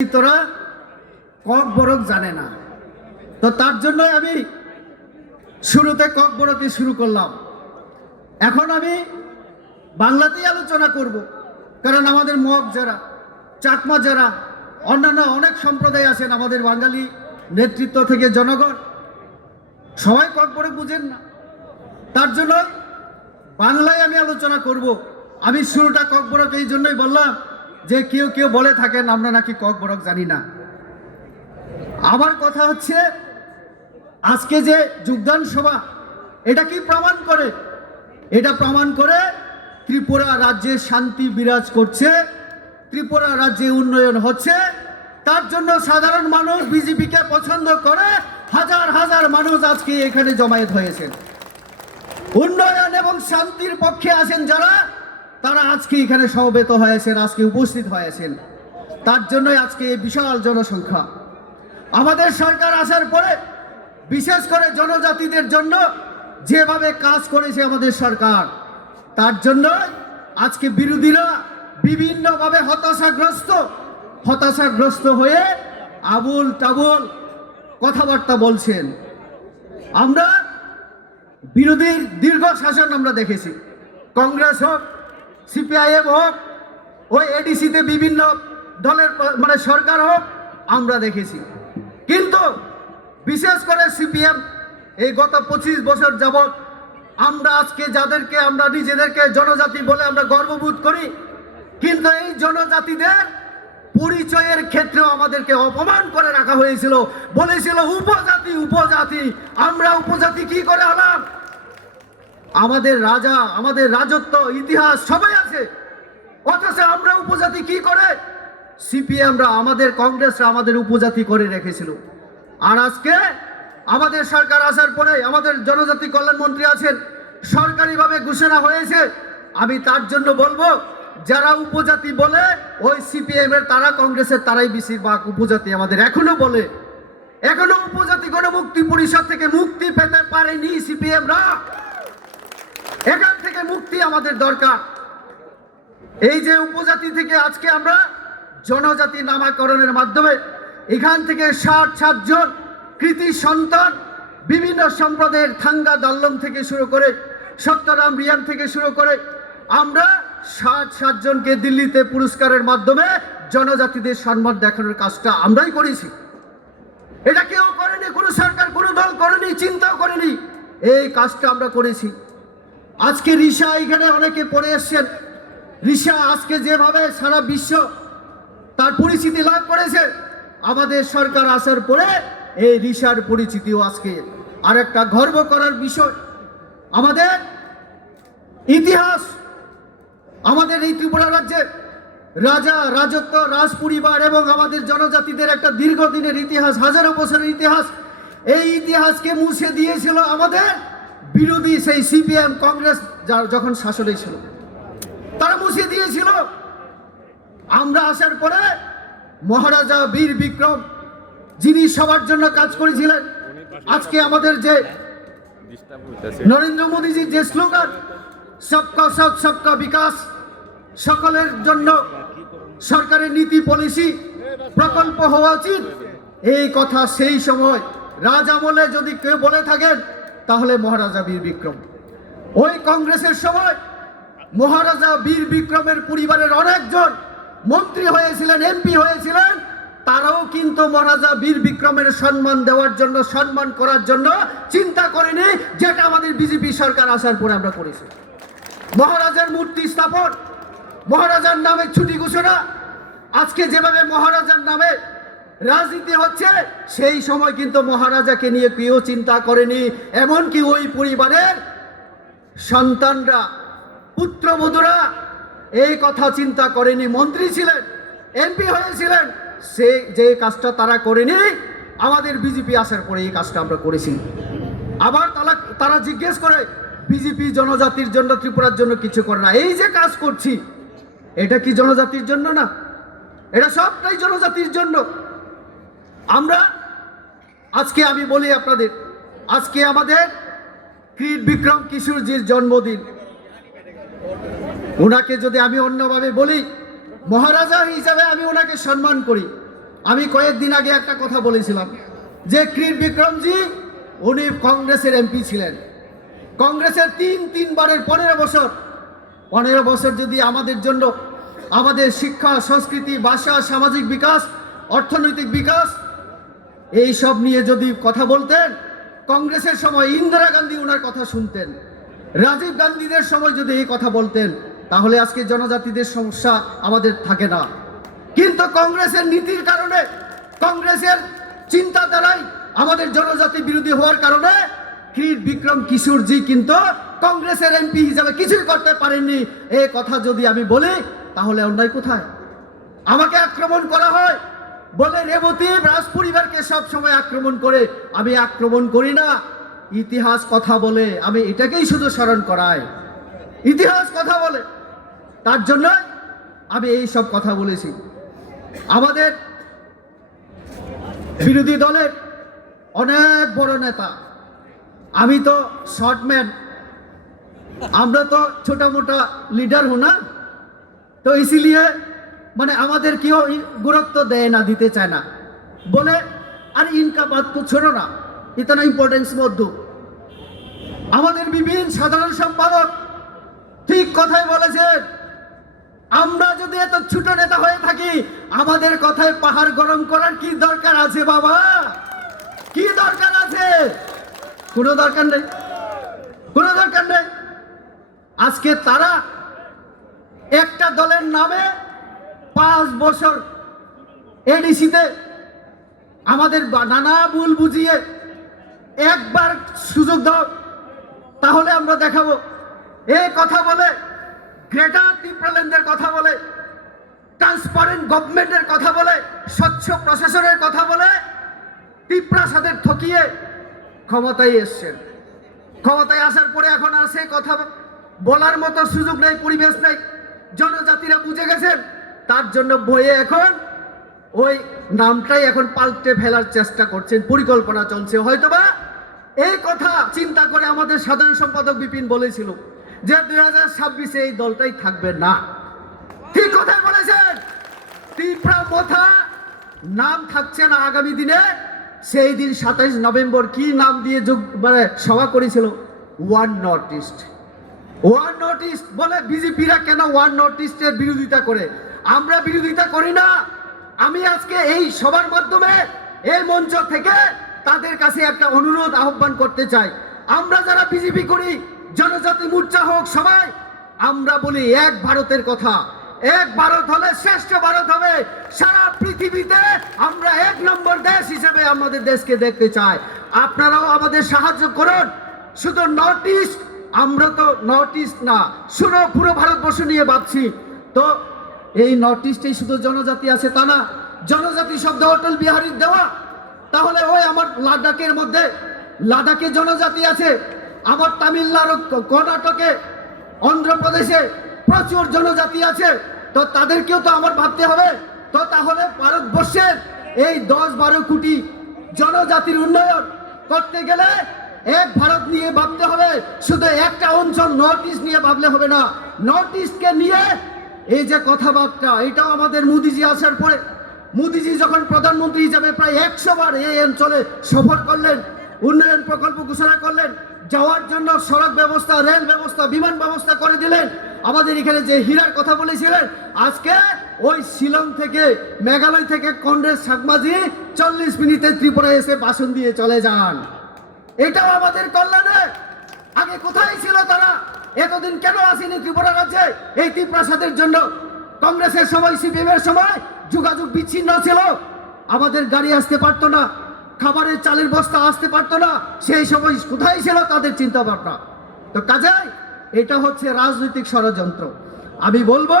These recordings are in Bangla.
তোরা ককবরক জানে না, তো তার জন্য আমি শুরুতে ককবরকই শুরু করলাম। এখন আমি বাংলাতেই আলোচনা করব, কারণ আমাদের মগ যারা, চাকমা যারা, অন্যান্য অনেক সম্প্রদায় আছেন আমাদের বাঙালি নেতৃত্ব থেকে জনগণ, সবাই ককবরক বুঝেন না। তার জন্য বাংলায় আমি আলোচনা করব। আমি শুরুটা ককবরক এই জন্যই বললাম যে কেউ কেউ বলে থাকেন আমরা নাকি ককবরক জানি না। আমার কথা হচ্ছে, আজকে যে যোগদান সভা, এটা কি প্রমাণ করে? এটা প্রমাণ করে ত্রিপুরা রাজ্যে শান্তি বিরাজ করছে, ত্রিপুরা রাজ্যে উন্নয়ন হচ্ছে। তার জন্য সাধারণ মানুষ বিজেপিকে পছন্দ করে হাজার হাজার মানুষ আজকে এখানে জমায়েত হয়েছেন। উন্নয়ন এবং শান্তির পক্ষে আছেন যারা, তারা আজকে এখানে সমবেত হয়েছেন, আজকে উপস্থিত হয়েছেন। তার জন্যই আজকে এই বিশাল জনসংখ্যা। আমাদের সরকার আসার পরে বিশেষ করে জনজাতিদের জন্য যেভাবে কাজ করেছে আমাদের সরকার, তার জন্য আজকে বিরোধীরা বিভিন্নভাবে হতাশাগ্রস্ত হয়ে আবুল টাবুল কথাবার্তা বলছেন। আমরা বিরোধীর দীর্ঘ শাসন আমরা দেখেছি, কংগ্রেস হোক, সিপিআইএম হোক, ওই এডিসিতে বিভিন্ন দলের সরকার হোক, আমরা দেখেছি। কিন্তু বিশেষ করে সিপিএম এই গত 25 বছর যাবৎ আমরা আজকে যাদেরকে আমরা নিজেদেরকে জনজাতি বলে আমরা গর্ববোধ করি, কিন্তু এই জনজাতিদের পরিচয়ের ক্ষেত্রেও আমাদেরকে অপমান করে রাখা হয়েছিল। বলেছিল উপজাতি উপজাতি। আমরা উপজাতি কি করে হলাম? আমাদের রাজা, আমাদের রাজত্ব, ইতিহাস সবাই আছে, অথচ আমরা উপজাতি কি করে? সিপিএমরা, আমাদের কংগ্রেসরা আমাদের উপজাতি করে রেখেছিল। আর আজকে আমাদের সরকার আসার পরে আমাদের জনজাতি কল্যাণ মন্ত্রী আছেন, সরকারিভাবে ঘোষণা হয়েছে। আমি তার জন্য বলবো, যারা উপজাতি বলে ওই সিপিএম এর, তারা কংগ্রেসের, তারাই বেশিরভাগ উপজাতি আমাদের এখনো বলে। এখনো উপজাতি গণমুক্তি পরিষদ থেকে মুক্তি পেতে পারেনি সিপিএমরা। এখান থেকে মুক্তি আমাদের দরকার। এই যে উপজাতি থেকে আজকে আমরা জনজাতি নামকরণের মাধ্যমে এখান থেকে ৬০ জন কৃতি সন্তান বিভিন্ন সম্প্রদায়ের থাঙ্গা দাল্লম থেকে শুরু করে সত্যরাম রিয়াং থেকে শুরু করে আমরা ৬০ জনকে দিল্লিতে পুরস্কারের মাধ্যমে জনজাতিদের সম্মান দেখানোর কাজটা আমরাই করেছি। এটা কেউ করেনি, কোনো সরকার, কোনো দল করেনি, চিন্তাও করেনি। এই কাজটা আমরা করেছি। আজকে রিসা এখানে অনেকে পড়ে এসছেন। রিসা আজকে যেভাবে সারা বিশ্ব তার পরিচিতি লাভ করেছে, আমাদের সরকার আসার পরে এই রিসার পরিচিতিও আজকে আরেকটা গর্ব করার বিষয়। আমাদের ইতিহাস, আমাদের এই ত্রিপুরা রাজ্যে রাজা, রাজত্ব, রাজ পরিবার এবং আমাদের জনজাতিদের একটা দীর্ঘদিনের ইতিহাস, হাজারো বছরের ইতিহাস। এই ইতিহাসকে মুছে দিয়েছিল আমাদের বিরোধী সেই সিপিএম কংগ্রেস, যখন শাসনে ছিল, তারা মুছে দিয়েছিল। আমরা আসার পরে মহারাজা বীর বিক্রম, যিনি সবার জন্য কাজ করেছিলেন, আজকে আমাদের যে নরেন্দ্র মোদীজির যে স্লোগান সবকা সাথ সবকা বিকাশ, সকলের জন্য সরকারের নীতি পলিসি প্রকল্প হওয়া উচিত, এই কথা সেই সময় রাজ আমলে যদি কেউ বলে থাকেন তাহলে মহারাজা বীর বিক্রম। ওই কংগ্রেসের সময় মহারাজা বীর বিক্রমের পরিবারের অনেকজন মন্ত্রী হয়েছিলেন, এমপি হয়েছিলেন, তারাও কিন্তু মহারাজা বীর বিক্রমের সম্মান দেওয়ার জন্য, সম্মান করার জন্য চিন্তা করেনি, যেটা আমাদের বিজেপি সরকার আসার পরে আমরা করেছি। মহারাজার মূর্তি স্থাপন, মহারাজার নামে ছুটি ঘোষণা, আজকে যেভাবে মহারাজার নামে রাজনীতি হচ্ছে, সেই সময় কিন্তু মহারাজাকে নিয়ে কেউ চিন্তা করেনি। এমনকি ওই পরিবারের সন্তানরা, পুত্রবধূরা এই কথা চিন্তা করেনি। মন্ত্রী ছিলেন, এমপি হয়েছিলেন, সে যে কাজটা তারা করেনি, আমাদের বিজেপি আসার পরে এই কাজটা আমরা করেছি। আবার তারা জিজ্ঞেস করে বিজেপি জনজাতির জন্য, ত্রিপুরার জন্য কিছু করে না। এই যে কাজ করছি, এটা কি জনজাতির জন্য না? এটা সবটাই জনজাতির জন্য। আমরা আজকে, আমি বলি আপনাদের, আজকে আমাদের কীট বিক্রম কিশোরজির জন্মদিন। ওনাকে যদি আমি অন্যভাবে বলি, মহারাজা হিসাবে আমি ওনাকে সম্মান করি, আমি কয়েকদিন আগে একটা কথা বলেছিলাম যে ক্রীর বিক্রমজি উনি কংগ্রেসের এমপি ছিলেন, কংগ্রেসের তিনবারের 15 বছর যদি আমাদের জন্য আমাদের শিক্ষা, সংস্কৃতি, ভাষা, সামাজিক বিকাশ, অর্থনৈতিক বিকাশ এই সব নিয়ে যদি কথা বলতেন, কংগ্রেসের সময় ইন্দিরা গান্ধী ওনার কথা শুনতেন, রাজীব গান্ধীদের সময় যদি এই কথা বলতেন, তাহলে আজকে জনজাতিদের সমস্যা আমাদের থাকে না। কিন্তু কংগ্রেসের নীতির কারণে, কংগ্রেসের চিন্তাধারায় আমাদের জনজাতি বিরোধী হওয়ার কারণে ক্রীর বিক্রম কিশোরজি কিন্তু কংগ্রেসের এমপি হিসাবে কিছুই করতে পারেননি। এই কথা যদি আমি বলি তাহলে অন্যায় কোথায়? আমাকে আক্রমণ করা হয় বলে রেবতী রাজ পরিবারকে সব সময় আক্রমণ করে, আমি আক্রমণ করি না, ইতিহাস কথা বলে, আমি এটাকেই শুধু স্মরণ করাই, ইতিহাস কথা বলে, তার জন্য আমি এই সব কথা বলেছি। আমাদের বিরোধী দলের অনেক বড় নেতা, আমি তো শর্টম্যান, আমরা তো ছোটা মোটা লিডার হো না, তো ইসিলিয়ে মানে আমাদের কেউ গুরুত্ব দেয় না, দিতে চায় না, বলে আর ইনকা বাদ তো ছোড়ো না, ইতনা ইম্পর্টেন্স মধ্য। আমাদের বিভিন্ন সাধারণ সম্পাদক ঠিক কথাই বলেছেন, আমরা যদি এত ছোট নেতা হয়ে থাকি, আমাদের কথায় পাহাড় গরম করার কি দরকার আছে বাবা? কি দরকার আছে? কোনো দরকার নেই, কোনো দরকার নেই। আজকে তারা একটা দলের নামে 5 বছর এডিসিতে আমাদের নানা ভুল বুঝিয়ে একবার সুযোগ দাও তাহলে আমরা দেখাবো। এই কথা বলে, গ্রেটার ত্রিপুরাল্যান্ডের কথা বলে, ট্রান্সপারেন্ট গভর্নমেন্টের কথা বলে, স্বচ্ছ প্রশাসনের কথা বলে ত্রিপুরা সাথে ঠকিয়ে ক্ষমতায় এসছেন। ক্ষমতায় আসার পরে এখন আর সেই কথা বলার মতো সুযোগ নেই, পরিবেশ নেই, জনজাতিরা বুঝে গেছেন, তার জন্য বইয়ে এখন ওই নামটাই এখন পাল্টে ফেলার চেষ্টা করছেন, পরিকল্পনা চলছে। হয়তোবা এই কথা চিন্তা করে আমাদের সাধারণ সম্পাদক বিপিন বলেছিল যে 2026-এ এই দলটাই থাকবে না। ঠিক কথাই বলেছেন, ত্রিপুরা মথা নাম থাকছে না আগামী দিনে। সেই দিন 27 নভেম্বর কি নাম দিয়ে মানে সভা করেছিল? One north east. One north east বলে বিজেপিরা কেন ওয়ান নর্থ ইস্টের বিরোধিতা করে? আমরা বিরোধিতা করি না। আমি আজকে এই সবার মাধ্যমে এই মঞ্চ থেকে তাদের কাছে একটা অনুরোধ আহ্বান করতে চাই, আমরা যারা বিজেপি করি, জনজাতি মোর্চা হোক, সবাই আমরা বলি এক ভারতের কথা। এক ভারত হলে শ্রেষ্ঠ ভারত হবে। সারা পৃথিবীতে আমরা 1 নম্বর দেশ হিসেবে আমাদের দেশকে দেখতে চাই। আপনারাও আমাদের সাহায্য করুন। শুধু নর্থ ইস্ট, আমরা তো নর্থ ইস্ট না, পুরো ভারতবর্ষ নিয়ে ভাবছি। তো এই নর্থ ইস্টেই শুধু জনজাতি আছে তা না, জনজাতি শব্দ অটল বিহারীর দেওয়া। তাহলে ওই আমার লাদাখের মধ্যে, লাদাখে জনজাতি আছে, আমার তামিলনাড়ু, কর্ণাটকে, অন্ধ্রপ্রদেশে প্রচুর জনজাতি আছে, তো তাদেরকেও তো আমার ভাবতে হবে। তো তাহলে ভারতবর্ষের এই 10-12 কোটি জনজাতির উন্নয়ন করতে গেলে এক ভারত নিয়ে ভাবতে হবে, শুধু একটা অঞ্চল নর্থ ইস্ট নিয়ে ভাবলে হবে না। নর্থ ইস্টকে নিয়ে এই যে কথাবার্তা, এটাও আমাদের মোদিজি আসার পরে, মোদিজি যখন প্রধানমন্ত্রী হিসাবে প্রায় 100 বার এই অঞ্চলে সফর করলেন, উন্নয়ন প্রকল্প ঘোষণা করলেন, যাওয়ার জন্য সড়ক ব্যবস্থা, রেল ব্যবস্থা, বিমান ব্যবস্থা করে দিলেন। আমাদের এখানে যে হীরার কথা বলেছিলেন, আজকে ওই শিলং থেকে, মেঘালয় থেকে কংগ্রেস সাকমাজি 40 মিনিটে ত্রিপুরা এসে ভাষণ দিয়ে চলে যান। এটাও আমাদের কল্যাণে। আগে কোথায় ছিল তারা? এতদিন কেন আসেনি ত্রিপুরা রাজ্যে? এই ত্রিপ্রাসাদের জন্য কংগ্রেসের সময়, সিপিএমের সময় যোগাযোগ বিচ্ছিন্ন ছিল, আমাদের গাড়ি আসতে পারতো না, খাবারের চালের বস্তা আসতে পারতো না। সেই সময় কোথায় ছিল তাদের চিন্তা ভাবনা? তো কাজেই এটা হচ্ছে রাজনৈতিক ষড়যন্ত্র। আমি বলবো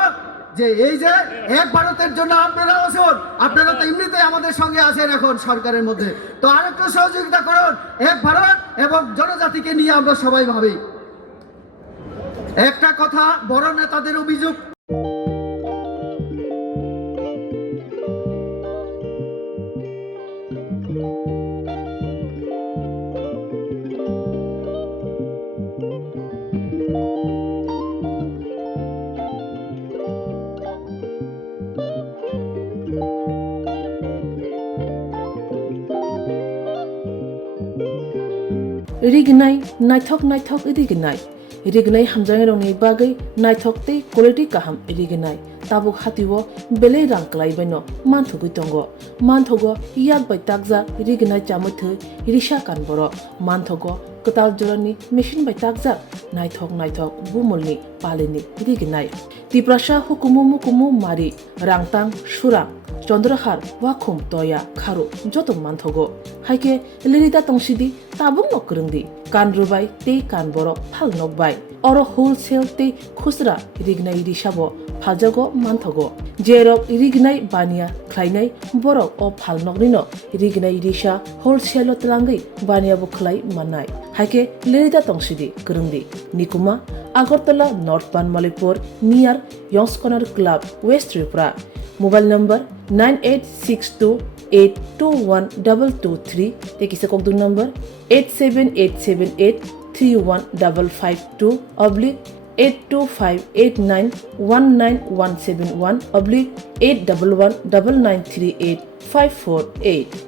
যে এই যে এক ভারতের জন্য আপনারা আসুন, আপনারা তো এমনিতে আমাদের সঙ্গে আছেন এখন সরকারের মধ্যে, তো আরেকটু সহযোগিতা করুন। এক ভারত এবং জনজাতিকে নিয়ে আমরা সবাই ভাবি। একটা কথা, বড় নেতাদের অভিযোগ, रिगनाय नायथक रिगनाय रिगनाय हामजांरंनि बागै नायथकते क्वालिटी काहाम रिगनाय ताबुक हातिwo बेले रां क्लाइबायनो मानथुगै दंगो मानथगो याक बाय ताकजा रिगनाय चामुथो रिशा कानबरो मानथगो कताल जरनि मेशिन बाय ताकजा नायथक बुमलनि पालिनि रिगनाय तिप्रासा हुकुमु मारि रांतां सुरां चंद्रहार वाखुम तोया खारु जतो मानथगो हाइके लिरिदा तंसिदि ताबुक नक्रंदि कान रुबाय ते कान बरो फाल नकबाय अरो होलसेल ते खुसरा रिगनाय रिशाबो फालजागो मानथगो जेरक रिगनाय बानिया ख्लाइनाय बरक अ फाल नकनिनो रिगनाय रिशा होलसेल तलांगै बानियाबो ख्लाइ माननाय हाइके लिरिदा तंसिदि करंदि निकुमा Agartala north Banamalipur near Young's corner club west Tripura mobile number 9862821223 तेकिसे कोकदु नंबर 87878831552 /82589191171 /8119938 548